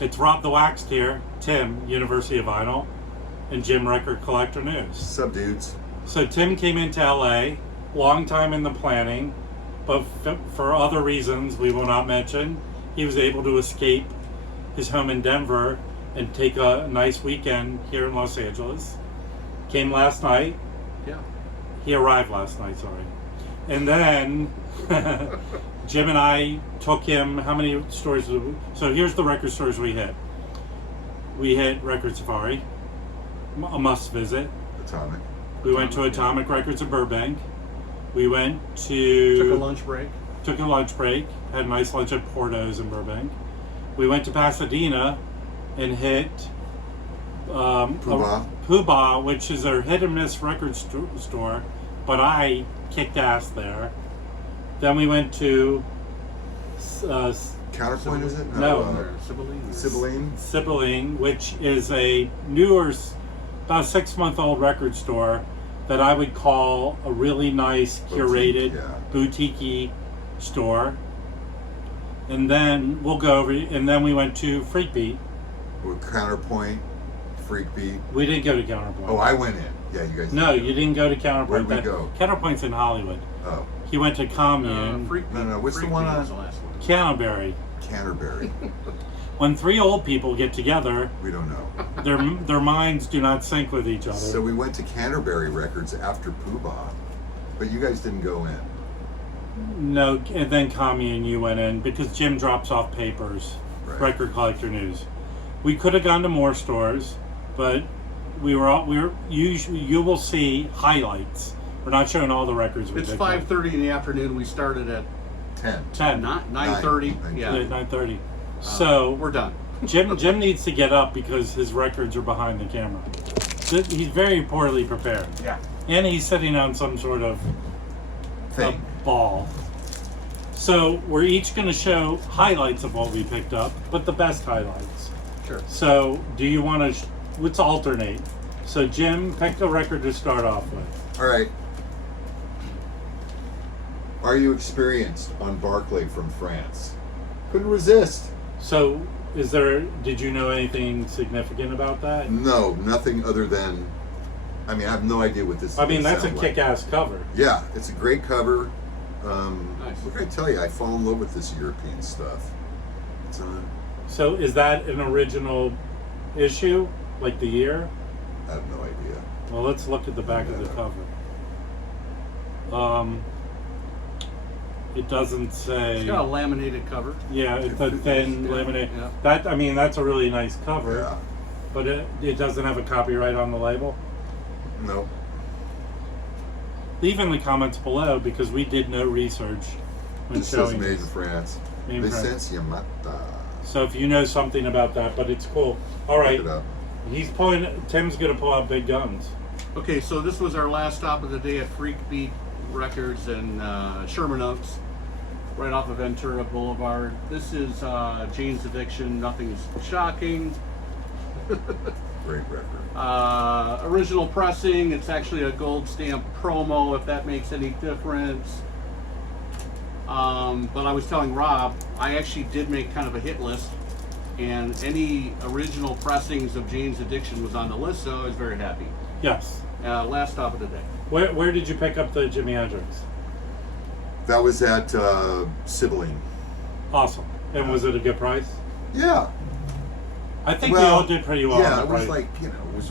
It's Rob the Waxed here, Tim, University of Vinyl, and Jim, Record Collector News. Sup, dudes? So Tim came into LA, long time in the planning, but for other reasons we will not mention, he was able to escape his home in Denver and take a nice weekend here in Los Angeles. Came last night. Yeah. He arrived last night, sorry. And then Jim and I took him, how many stores? So here's the record stores we hit. We hit Record Safari, a must visit. Atomic. We went to Atomic Records in Burbank. We went to... Took a lunch break. Had a nice lunch at Porto's in Burbank. We went to Pasadena and hit Pooh-Bah, which is a hit and miss record store, but I kicked ass there. Then we went to Counterpoint, is it? No. Sibylline, which is a newer, about 6-month-old record store that I would call a really nice, curated, boutique-y store. And then we'll go over, and then we went to Freak Beat. With Counterpoint, Freak Beat. We didn't go to Counterpoint. Oh, I went in. Yeah, you guys. No, you didn't go to Counterpoint. Where'd we go? Counterpoint's in Hollywood. Oh. He went to Commune. What's the one on? Canterbury. Canterbury. When three old people get together, we don't know. Their minds do not sync with each other. So we went to Canterbury Records after Pooh-Bah, but you guys didn't go in. No, and then Commune you went in because Jim drops off papers, right. Record Collector News. We could have gone to more stores, but you will see highlights. We're not showing all the records. It's 5:30 in the afternoon. We started at 10. Not 9:30. Yeah, 9:30. So we're done. Jim needs to get up because his records are behind the camera. He's very poorly prepared. Yeah. And he's sitting on some sort of thing. Ball. So we're each going to show highlights of what we picked up, but the best highlights. Sure. So do you want to? Let's alternate. So Jim, pick a record to start off with. All right. Are you experienced on Barklay from France? Couldn't resist. So did you know anything significant about that? No, nothing other than, I have no idea what this is. That's a kick-ass cover. Yeah, it's a great cover. Nice. What can I tell you? I fall in love with this European stuff. It's So is that an original issue, like the year? I have no idea. Well, let's look at the back of the cover. It doesn't say. It's got a laminated cover. Yeah, it's a thin laminate. Yeah. That's a really nice cover. Yeah. But it doesn't have a copyright on the label. No. Leave in the comments below because we did no research when This showing says made in this. France. Made in France. Licencia Mata. So if you know something about that, but it's cool. All right. Look it up. Tim's gonna pull out big guns. Okay, so this was our last stop of the day at Freak Beat Records in Sherman Oaks, right off of Ventura Boulevard. This is Jane's Addiction, Nothing is Shocking. Great record. Original pressing, it's actually a gold stamp promo, if that makes any difference. But I was telling Rob, I actually did make kind of a hit list, and any original pressings of Jane's Addiction was on the list, so I was very happy. Yes. Last stop of the day. Where did you pick up the Jimi Hendrix? That was at Sibylline. Awesome. And was it a good price? Yeah. I think we all did pretty well. Yeah, on it the was price. like, it was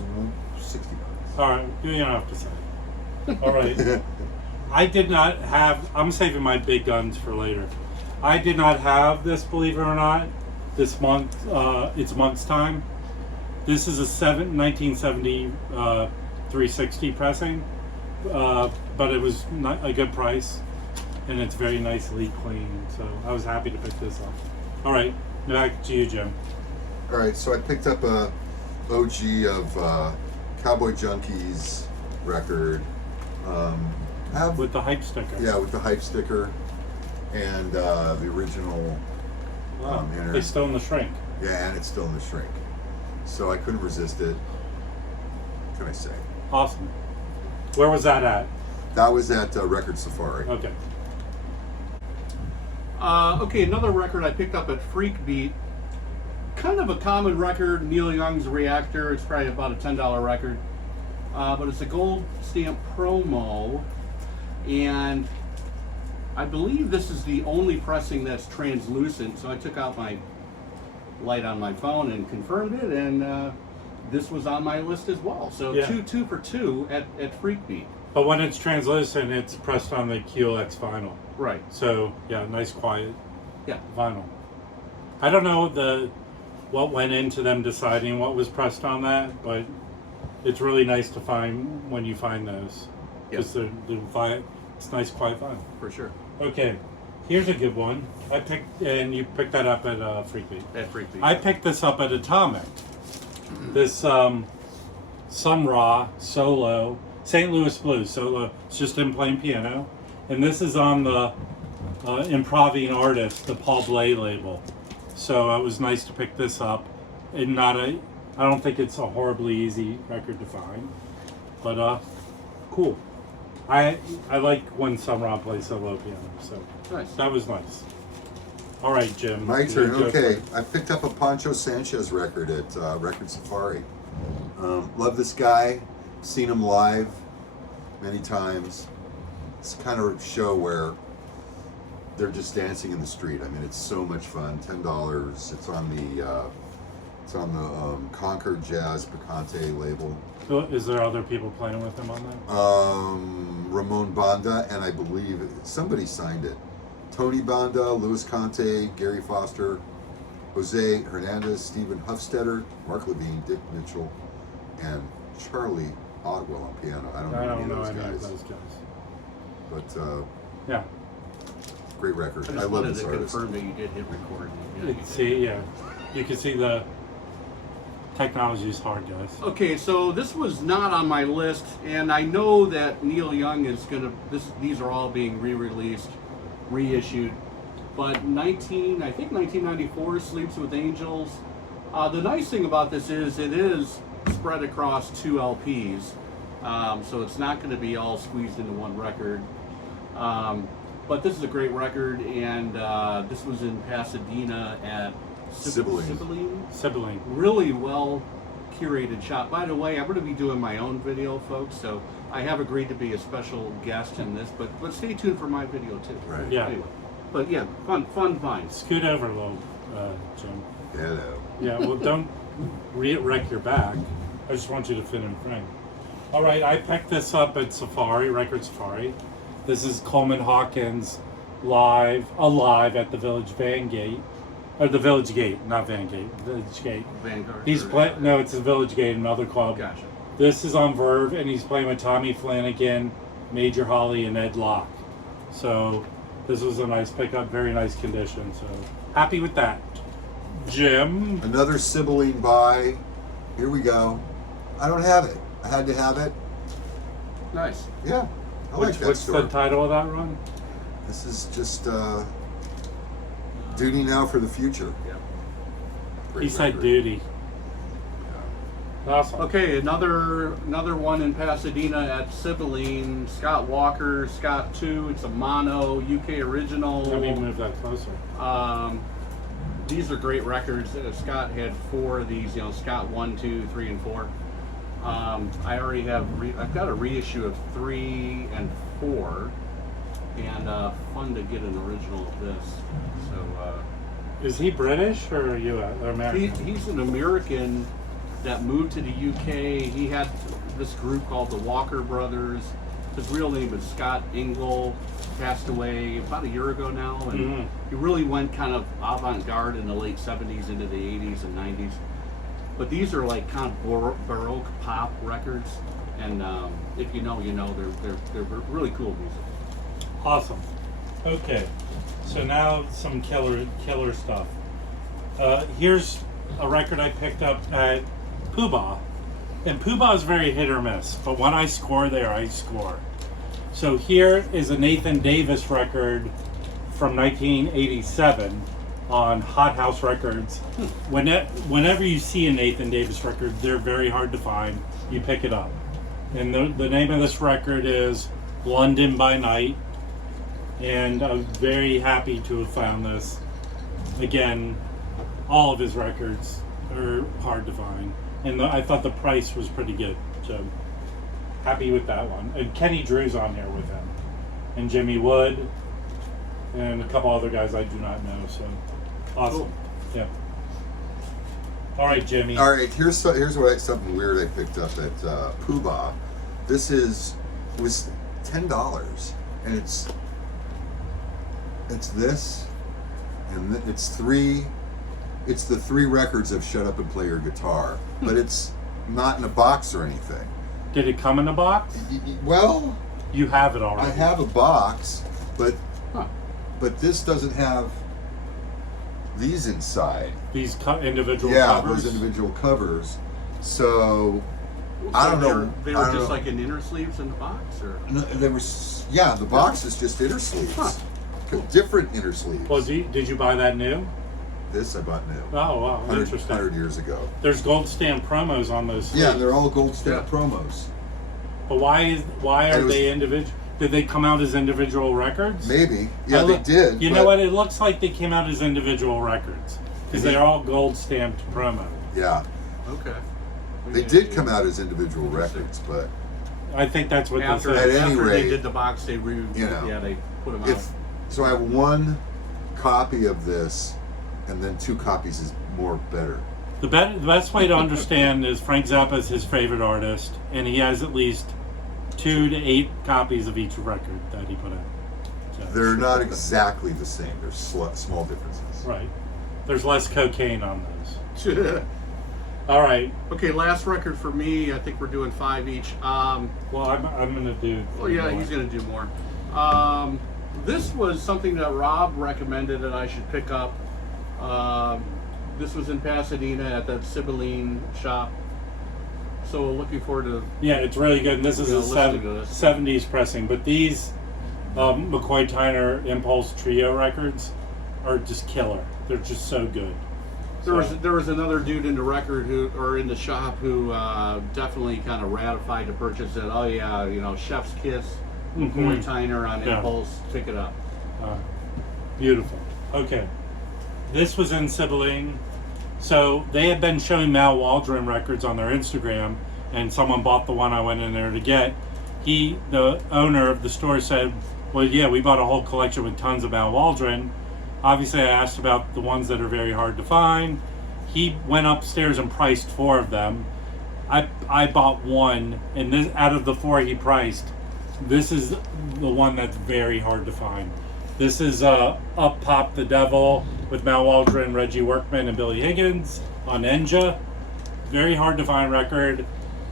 $60. All right, you don't have to say. All right. I did not have, I'm saving my big guns for later. I did not have this, believe it or not, this month. It's Mons Time. This is a 1970 360 pressing, but it was not a good price, and it's very nicely clean, so I was happy to pick this up. All right, back to you, Jim. All right, so I picked up a OG of Cowboy Junkies record. With the hype sticker. Yeah, with the hype sticker and the original inner. It's still in the shrink. Yeah, and it's still in the shrink. So I couldn't resist it. What can I say? Awesome. Where was that at? That was at Record Safari. Okay. Okay, another record I picked up at Freak Beat kind of a common record. Neil Young's Reactor. It's probably about a $10 record, but it's a gold stamp promo, and I believe this is the only pressing that's translucent. So I took out my light on my phone and confirmed it, and this was on my list as well. So Yeah. two for two at Freakbeat. But when it's translucent, it's pressed on the QLX vinyl. Right. So yeah, nice quiet Yeah. vinyl. I don't know what went into them deciding what was pressed on that, but it's really nice to find when you find those. Yeah. Just it's nice quiet vinyl. For sure. Okay, here's a good one. You picked that up at Freakbeat. At Freakbeat. I picked this up at Atomic. This Sun Ra solo, St. Louis Blues solo. It's just him playing piano, and this is on the Improving Artist, the Paul Bley label. So it was nice to pick this up, and I don't think it's a horribly easy record to find, but cool. I like when Sun Ra plays solo piano, so Nice. that was nice. All right, Jim. My turn. You go Okay, first. I picked up a Pancho Sanchez record at Record Safari. Love this guy. Seen him live many times. It's kind of a show where they're just dancing in the street. I mean, it's so much fun. $10. It's on the Concord Jazz Picante label. Is there other people playing with him on that? Ramon Banda, and I believe somebody signed it. Tony Banda, Louis Conte, Gary Foster, Jose Hernandez, Stephen Huffstetter, Mark Levine, Dick Mitchell, and Charlie Otwell on piano. I don't know any of those guys. But Yeah. great record. I I just love wanted this to artist. confirm that you did hit record. Yeah, you did. See, yeah, you can see the technology is hard, guys. Okay, so this was not on my list, and I know that Neil Young is gonna. These are all being re-released, reissued. But 1994, Sleeps with Angels. The nice thing about this is it is spread across 2 LPs, so it's not going to be all squeezed into one record. But this is a great record, and this was in Pasadena at Sibling. Really well curated shop. By the way, I'm going to be doing my own video, folks, so I have agreed to be a special guest in this, but stay tuned for my video too. Right. Yeah. Anyway, but yeah, fun finds. Scoot over a little, Jim. Hello. Yeah, well, don't wreck your back. I just want you to fit in frame. All right, I picked this up at Record Safari. This is Coleman Hawkins alive at the Village Gate, not Van Gate, Village Gate. Vanguard. He's playing. No, it's the Village Gate, another club. Gotcha. This is on Verve, and he's playing with Tommy Flanagan, Major Holly, and Ed Locke. So this was a nice pickup, very nice condition. So happy with that. Jim. Another sibling buy. Here we go. I don't have it. I had to have it. Nice. Yeah. I like that What's store. the title of that run? This is just Duty Now for the Future. Yeah. Great He said record. duty. Awesome. Okay, another one in Pasadena at Sibylline. Scott Walker, Scott 2. It's a mono UK original. Let me move that closer. These are great records. Scott had 4 of these. Scott 1, 2, 3, and 4. I already have. I've got a reissue of 3 and 4, and fun to get an original of this. So Is he British or U.S. or American? he's an American that moved to the UK. He had this group called the Walker Brothers. His real name is Scott Ingle. Passed away about a year ago now, and he really went kind of avant-garde in the late 70s into the 80s and 90s. But these are like kind of Baroque pop records, and if you know, you know. They're really cool music. Awesome. Okay, so now some killer stuff. Here's a record I picked up at Pooh-Bah, and Pooh-Bah is very hit or miss, but when I score there, I score. So here is a Nathan Davis record from 1987 on Hot House Records. Whenever you see a Nathan Davis record, they're very hard to find. You pick it up. And the name of this record is London by Night. And I'm very happy to have found this. Again, all of his records are hard to find, and I thought the price was pretty good. So happy with that one. And Kenny Drew's on there with him, and Jimmy Wood, and a couple other guys I do not know. So awesome. Cool. Yeah. All right, Jimmy. All right, here's something weird I picked up at Poobah. This was $10, and it's this, and it's the 3 records of Shut Up and Play Your Guitar, but it's not in a box or anything. Did it come in a box? Well, You have it already. I have a box, but Huh. this doesn't have these inside. These individual Yeah, covers. those individual covers. So I don't know. They I were don't just know. like in inner sleeves in the box, or No, there was, yeah, the box is just inner sleeves. Huh. Different inner sleeves. Well, did you buy that new? This I bought new. Oh, wow. 100 years ago. There's gold stamp promos on those sleeves. Yeah, they're all gold stamp Yeah. promos. But why are And it was- they individual? Did they come out as individual records? Maybe. Yeah, I they look- did. You but- know what? It looks like they came out as individual records because they're all gold stamped promo. Yeah. okay. They did come out as individual records, but I think that's what After, this At is. any after rate, they did the box, they they put them out. if so, I have 1 copy of this, and then 2 copies is more better. The best way to understand is Frank Zappa is his favorite artist, and he has at least 2 to 8 copies of each record that he put out. So, They're not exactly the same. There's small differences. right. There's less cocaine on those. All right. Okay, last record for me. I think we're doing 5 each. Well, I'm gonna do. Oh yeah, he's gonna do more. This was something that Rob recommended that I should pick up. This was in Pasadena at that Sibylline shop. So looking forward to. Yeah, it's really good. And this is Yeah, a listening to this. 70s pressing, but these McCoy Tiner Impulse Trio records are just killer. They're just so good. There was another dude in the record in the shop who definitely kind of ratified to purchase it. Oh yeah, Chef's Kiss, McCoy Tiner on Yeah. Impulse. Pick it up. Beautiful. Okay. This was in Sibylline. So they had been showing Mal Waldren records on their Instagram, and someone bought the one I went in there to get. The owner of the store said, well, yeah, we bought a whole collection with tons of Mal Waldren. Obviously, I asked about the ones that are very hard to find. He went upstairs and priced 4 of them. I bought 1, and this out of the 4 he priced, this is the one that's very hard to find. This is Up Pop the Devil with Mal Waldron, Reggie Workman, and Billy Higgins on Enja. Very hard to find record.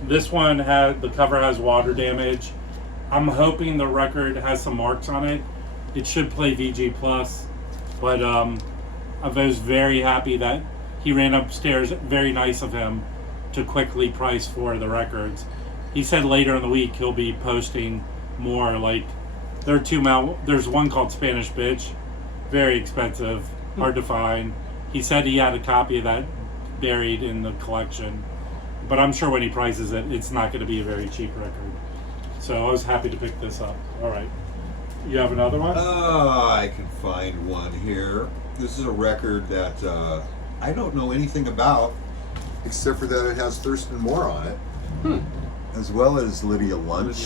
This one the cover has water damage. I'm hoping the record has some marks on it. It should play VG Plus, but I was very happy that he ran upstairs. Very nice of him to quickly price 4 of the records. He said later in the week he'll be posting more. Like there are 2 there's one called Spanish Bitch, very expensive, hard to find. He said he had a copy of that buried in the collection, but I'm sure when he prices it, it's not going to be a very cheap record. So I was happy to pick this up. All right, you have another one? I can find one here. This is a record that I don't know anything about, except for that it has Thurston Moore on it, as well as Lydia Lunch.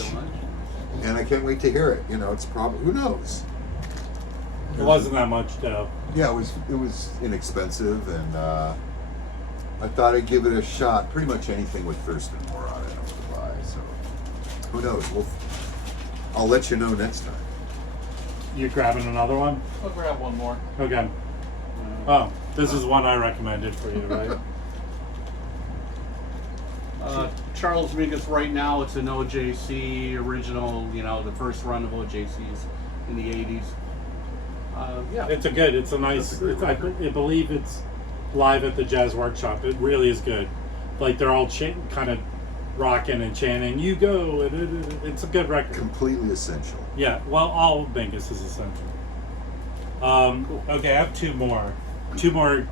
And I can't wait to hear it. It's probably, who knows? It wasn't that much though. Yeah, it was inexpensive, and I thought I'd give it a shot. Pretty much anything with Thurston Moore on it, I would buy. So who knows? I'll let you know next time. You grabbing another one? I'll grab one more. Okay. Oh, this is one I recommended for you, right? Charles Mingus, right now it's an OJC original, the first run of OJCs in the 80s. Yeah. It's a nice, That's a great I believe it's live at the Jazz Workshop. It really is good. Like they're all kind of rocking and chanting, you go, it's a good record. Completely essential. Yeah, well, all of Mingus is essential. Cool. Okay, I have 2 more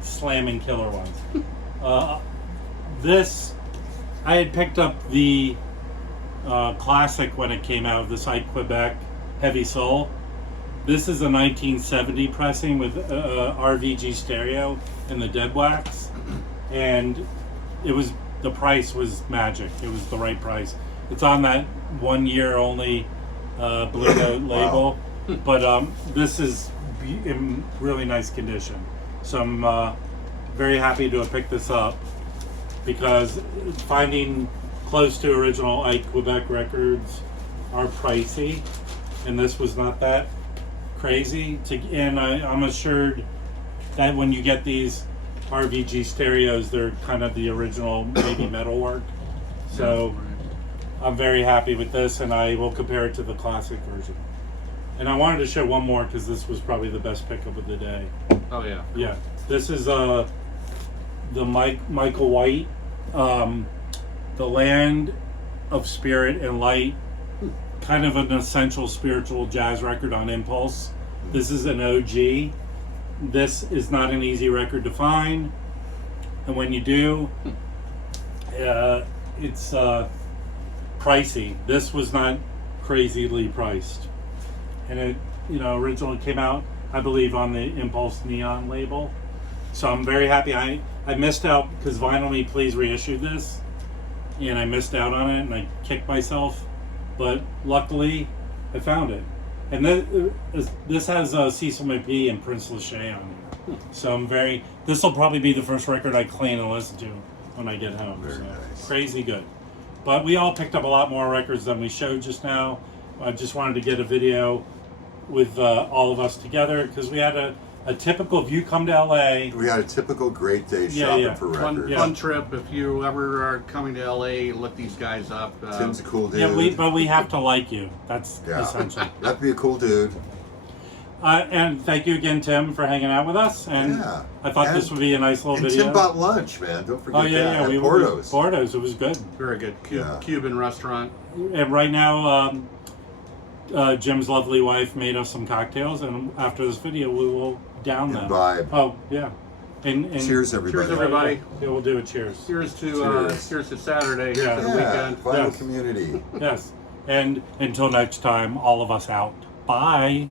slamming killer ones. This, I had picked up the classic when it came out, the Side Quebec Heavy Soul. This is a 1970 pressing with RVG stereo and the dead wax, and the price was magic. It was the right price. It's on that 1 year only Blue Note label, but this is in really nice condition. So I'm very happy to have picked this up, because finding close to original Ike Quebec records are pricey, and this was not that crazy. And I'm assured that when you get these RVG stereos, they're kind of the original, maybe metalwork. So I'm very happy with this, and I will compare it to the classic version. And I wanted to show one more because this was probably the best pickup of the day. Oh yeah. Yeah, this is the Michael White, The Land of Spirit and Light, kind of an essential spiritual jazz record on Impulse. This is an OG. This is not an easy record to find, and when you do, it's pricey. This was not crazily priced, and it originally came out, I believe, on the Impulse Neon label. So I'm very happy. I missed out because Vinyl Me Please reissued this, and I missed out on it, and I kicked myself. But luckily, I found it. And this has Cecil McBee and Prince Lachey on it. So this will probably be the first record I clean and listen to when I get home. Very so nice. Crazy good. But we all picked up a lot more records than we showed just now. I just wanted to get a video with all of us together, because we had a typical, if you come to LA. We had a typical great day shopping for records. Fun trip. If you ever are coming to LA, look these guys up. Tim's a cool dude. Yeah, but we have to like you. That's essential. You have to be a cool dude. And thank you again, Tim, for hanging out with us. And I thought this would be a nice little video. Tim bought lunch, man. Don't forget that. Yeah. At Porto's. Porto's. It was good. Very good. Cuban restaurant. And right now, Jim's lovely wife made us some cocktails, and after this video, we will down them. Imbibe. Oh, yeah. And cheers, everybody. Cheers, everybody. Yeah, we'll do a cheers. Cheers to Saturday. Here's to the weekend. Final community. Yes. And until next time, all of us out. Bye.